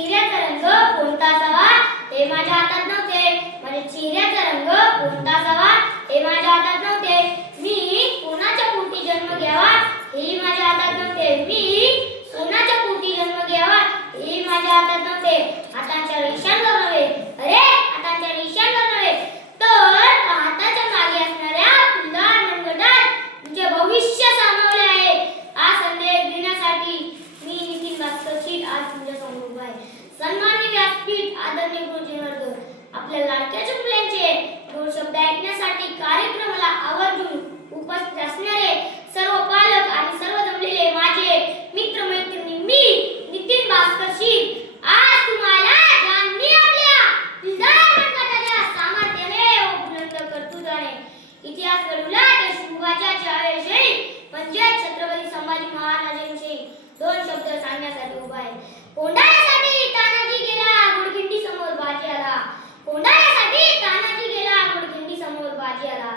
चेहऱ्याचा रंग कोणता असावा हे माझ्या हातात नव्हते. माझ्या चेहऱ्याचा रंग कोणता असावा हे माझ्या हातात नव्हते. मी कोणाच्या पोटी जन्म घ्यावा हे माझ्या हातात नव्हते. मी कोणाच्या पोटी जन्म घ्यावा हे माझ्या हातात नव्हते. हातांच्या रेषांवर नव्हे, अरे हातांच्या रेषांवर नव्हे, तर हाताच्या मागे असणाऱ्या फुलदार मनगटात तुमचे भविष्य सामावले आहे. हा संदेश देण्यासाठी मी नितीन भास्करशी आज तुमच्या समोर उभा आहे. सन्माननीय व्यासपीठ, आदरणीय गुरुजीवर्ग, आपल्या लाडक्याच्या मुलांचे दोन शब्द ऐकण्यासाठी कार्यक्रमाला आवर्जून उपस्थित असणारे सर्व पालक आणि सर्व जमलेले माझे मित्र मैत्रिणी, मी नितीन भास्करशी आज तुम्हाला ज्यांनी आपल्या फुलदार मनगटाच्या सामर्थ्याने व बुलंद कर्तृत्वाने इतिहास घडवला त्या शिवबाच्या छायाविषयी म्हणजे छत्रपती संभाजी महाराजांविषयी दोन शब्द सांगण्यासाठी उभा आहे. कोंढाण्यासाठी तानाजी गेला, गुडखिंडी समोर बाजी आला. कोंढाण्यासाठी तानाजी गेला, गुडखिंडी समोर बाजी आला.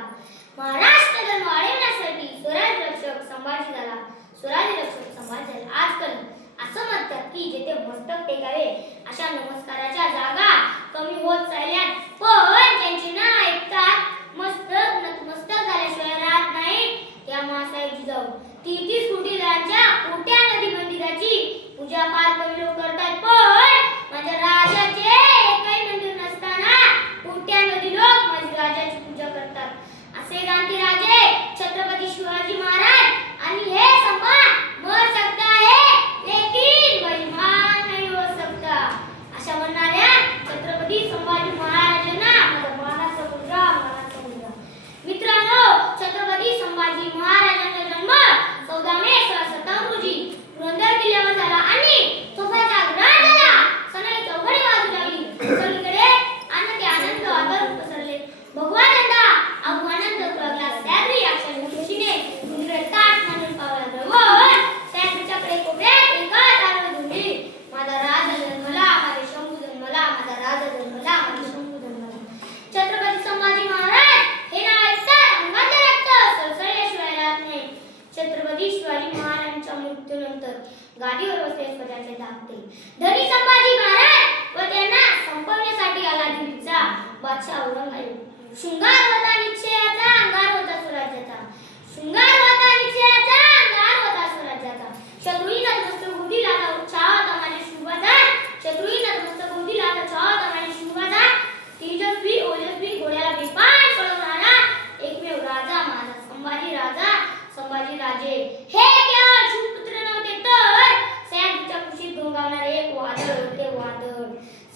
महाराष्ट्र धर्म वाढवण्यासाठी स्वराज्य रक्षक संभाजी झाला. स्वराज्य रक्षक संभाजी झाला. आजकाल असं म्हणतात की जेथे मस्तक टेकावे अशा नमस्काराच्या जागा कमी होत चालल्यात, पण ज्यांचे नाव ऐकतात मस्तक नतमस्तक झाल्याशिवाय राहत नाही त्या मासाहेब जिजाऊ 33 कोटी जणांच्या कोट्या नदी मंदिराची पूजा फार कमी लोक करतात, पण माझ्या राजाचे एकही मंदिर नसताना कोट्या नदी लोक माझ्या राजाची पूजा करतात. असे जाणते राजे छत्रपती शिवाजी महाराज आणि हे सम्मान मर सकता है लेकिन महिमान नहीं हो सकता अशा म्हणणाऱ्या छत्रपती संभाजी महाराजांना माझा मानाचा मुलगा. मित्रांनो, छत्रपती संभाजी महाराजांचा जन्म 14 मे 1657 रोजी पुरंदर किल्ल्यावर झाला आणि तोफाचा ग्रास झाला. सनई चौघडी वाजू लागली. सगळीकडे आनंद वातावरण पसरले. भगवा झेंडा आव्हानांत लागला. सॅद्री अक्षर खुशीने मुंडे ताट मानून पावला व सॅद्रीच्याकडे कोपऱ्यात एका तारवर धुंडली. माझा राजा जन्मला, माझे शंभू जन्मला, माझा राजा जन्मला, माझे शंभू जन्मला. छत्रपती संभाजी महाराज हे नाव ऐकताच अंगातले रक्त सळसळल्याशिवाय राहत नाही. छत्रपती शिवाजी महाराजांच्या मृत्यूनंतर गादीवर बसले स्वतःचे धाकटे धनी संभाजी महाराज व त्यांना संपवण्यासाठी आला दिल्लीचा बादशाह औरंगजेब. शृंगार होता निश्चयाचा, अंगार होता स्वराज्याचा. शृंगार होता निश्चयाचा, अंगार होता स्वराज्याचा. शत्रुही नतमस्तक होती लाथा छावा होता माझ्या शिवबाचा. शत्रुही नतमस्तक होती लाथा छावा होता माझ्या शिवबाचा. तेजस्वी ओजस्वी घोड्याला बेपान पळवणारा एकमेव राजा माझा संभाजी राजा. संभाजी राजे हे केवळ शिवपुत्र नव्हते तर सह्याद्रीच्या कुशीत घोंगावणारे एक वादळ होते. वादळ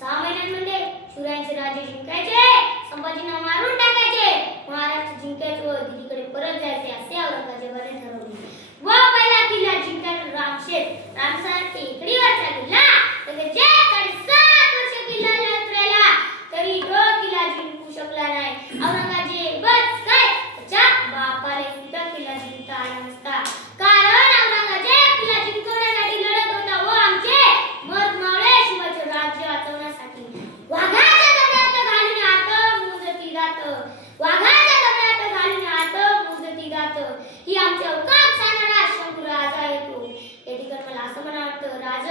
6 महिन्यांमध्ये शिवरायांचे राज्य जिंकायचे, संभाजींना मारून टाकायचे, महाराष्ट्र जिंकायचे व दिल्लीकडे परत जायचे असे औरंगजेबाने ठरवले. व पहिला किल्ला जिंकायला रामसर टेकडीवरचा किल्ला त्याचे 7.5 वर्ष किल्ला लढवला तरी तो किल्ला जिंकू शकला नाही. औरंगजेबच काय त्याच्या बापाने सुद्धा किल्ला जिंकता आला नसता, कारण औरंगजेब किल्ला जिंकण्यासाठी लढत होता व आमचे मरमावळे शिवाचे राज्य वाचवण्यासाठी. वाघाच्या दगडात घालून हात मुजती जात, वाघाच्या दगडात घालून हात मुजती जात, ही आमच्या अवकाश सांगणारा शंभू राजा आहे तो. या ठिकाणी मला असं म्हणा वाटतं, राज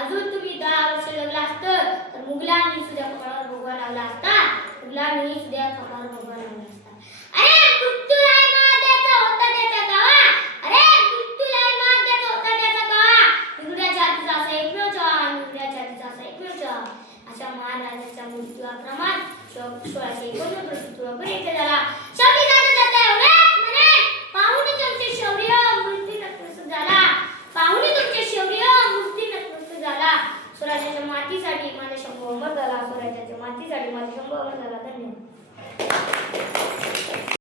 अजून तुम्ही 10 वर्ष जगला असतं तर मुघलांनी सुद्धा कपाळावर भोगवा लावला असता. मुघलांनी सुद्धा कपाळावर भोगवा लावला असता. अरे मृत्यूलाही महादेवाचा होता त्याचा गावा, अरे मृत्यूलाही महादेवाचा होता त्याचा गावा. इंग्रजाच्या हातीचा असा एकमेव चहा, इंग्रजाच्या हातीचा असा एकमेव चहा. अशा महाराजांच्या मृत्यूआक्रमात 1649 रोजी तुळापर्यंत झाला. शेवटी जाता एवढेच म्हणे, पाहुणे तुमचे शौर्य मूर्ती नतमस्तक झाला. पाहुणे तुमचे शौर्य मूर्ती नतमस्तक झाला. स्वराज्याच्या मातीसाठी माझा शंभू अमर झाला. स्वराज्याच्या मातीसाठी माझा शंभू अमर झाला. धन्यवाद.